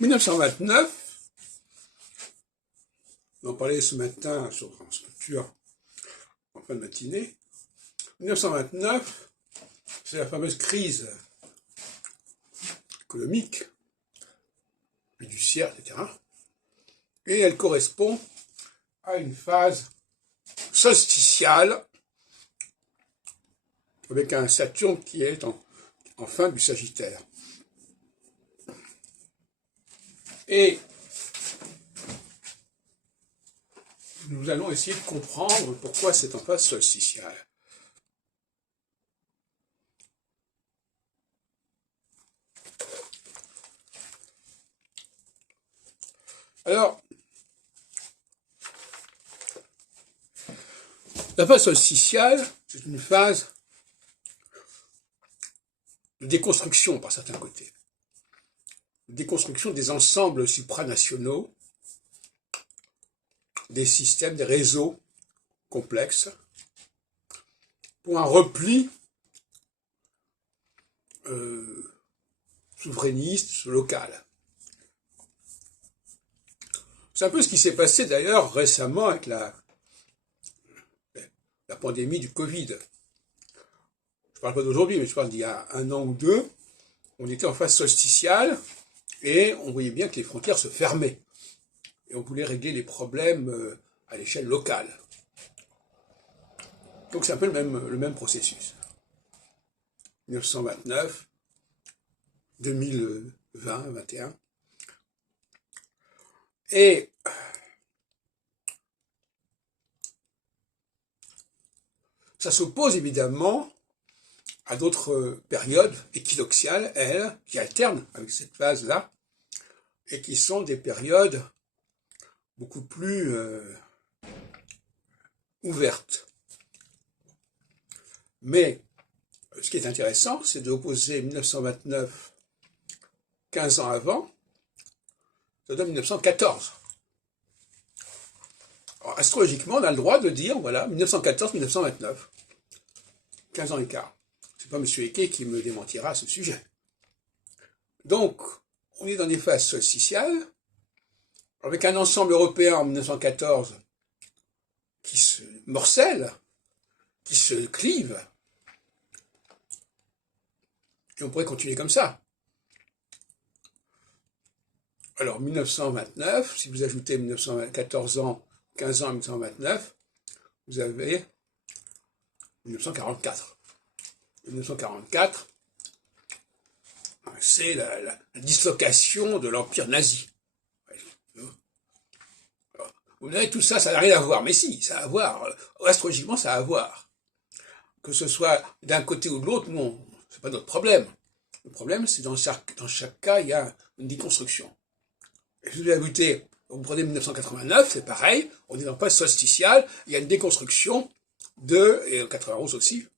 1929, on en parlait ce matin sur France Culture en fin de matinée. 1929, c'est la fameuse crise économique, fiduciaire, etc. Et elle correspond à une phase solsticiale avec un Saturne qui est en fin du Sagittaire. Et nous allons essayer de comprendre pourquoi c'est en phase solsticiale. Alors, la phase solsticiale, c'est une phase de déconstruction par certains côtés. Déconstruction des ensembles supranationaux, des systèmes, des réseaux complexes, pour un repli souverainiste, local. C'est un peu ce qui s'est passé d'ailleurs récemment avec la pandémie du Covid. Je ne parle pas d'aujourd'hui, mais je parle d'il y a 1 an ou 2. On était en phase solsticiale et on voyait bien que les frontières se fermaient. Et on voulait régler les problèmes à l'échelle locale. Donc c'est un peu le même processus. 1929, 2020, 2021. Et ça s'oppose évidemment à d'autres périodes équinoxiales, elles, qui alternent avec cette phase-là, et qui sont des périodes beaucoup plus ouvertes. Mais ce qui est intéressant, c'est d'opposer 1929, 15 ans avant, ça donne 1914. Alors, astrologiquement, on a le droit de dire, voilà, 1914-1929. 15 ans d'écart. C'est pas M. Eke qui me démentira à ce sujet. Donc, on est dans des phases solsticiales, avec un ensemble européen en 1914 qui se morcelle, qui se clive. Et on pourrait continuer comme ça. Alors, 1929, si vous ajoutez 1914 ans, 15 ans à 1929, vous avez 1944. 1944, c'est la dislocation de l'empire nazi. Vous savez, tout ça, ça n'a rien à voir. Mais si, ça a à voir. Astrologiquement, ça a à voir. Que ce soit d'un côté ou de l'autre, non, c'est pas notre problème. Le problème, c'est dans chaque cas, il y a une déconstruction. Et je vous ai ajouté, vous prenez 1989, c'est pareil, on est dans phase solsticiale, il y a une déconstruction et 91 aussi,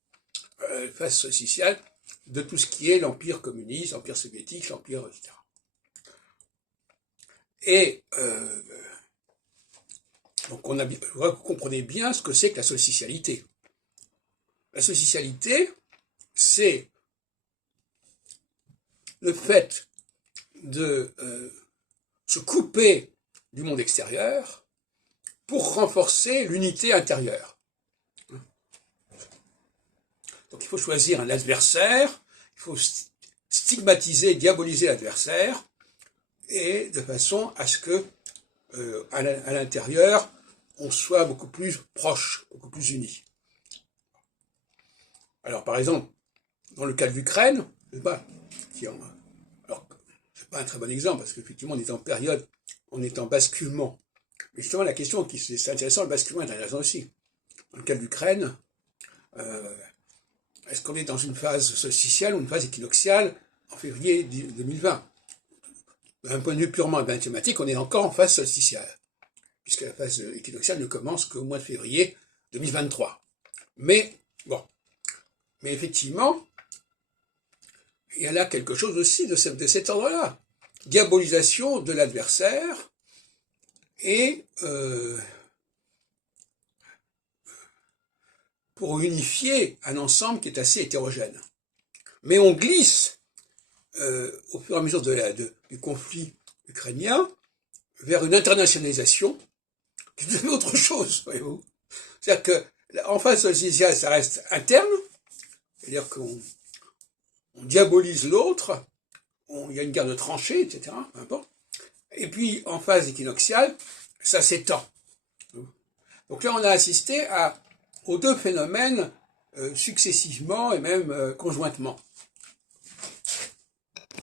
phase solsticiale, de tout ce qui est l'empire communiste, l'empire soviétique, l'empire, etc. Et donc vous comprenez bien ce que c'est que la solsticialité. La solsticialité, c'est le fait de se couper du monde extérieur pour renforcer l'unité intérieure. Donc il faut choisir un adversaire, il faut stigmatiser, diaboliser l'adversaire, et de façon à ce que, à l'intérieur, on soit beaucoup plus proche, beaucoup plus unis. Alors par exemple, dans le cas de l'Ukraine, je sais pas, alors c'est pas un très bon exemple parce qu'effectivement on est en période, on est en basculement. Mais justement la question c'est intéressant, le basculement est intéressant aussi. Dans le cas de l'Ukraine, est-ce qu'on est dans une phase solsticiale ou une phase équinoxiale en février 2020? D'un point de vue purement mathématique, on est encore en phase solsticiale, puisque la phase équinoxiale ne commence qu'au mois de février 2023. Mais, bon. Mais effectivement, il y a là quelque chose aussi de cet ordre-là. Diabolisation de l'adversaire et pour unifier un ensemble qui est assez hétérogène. Mais on glisse au fur et à mesure du conflit ukrainien vers une internationalisation qui est tout à fait autre chose, voyez-vous. C'est-à-dire qu'en face de l'Asia, ça reste interne, c'est-à-dire qu'on diabolise l'autre, il y a une guerre de tranchées, etc., peu importe. Et puis, en phase équinoxiale, ça s'étend. Donc là, on a assisté aux deux phénomènes successivement et même conjointement.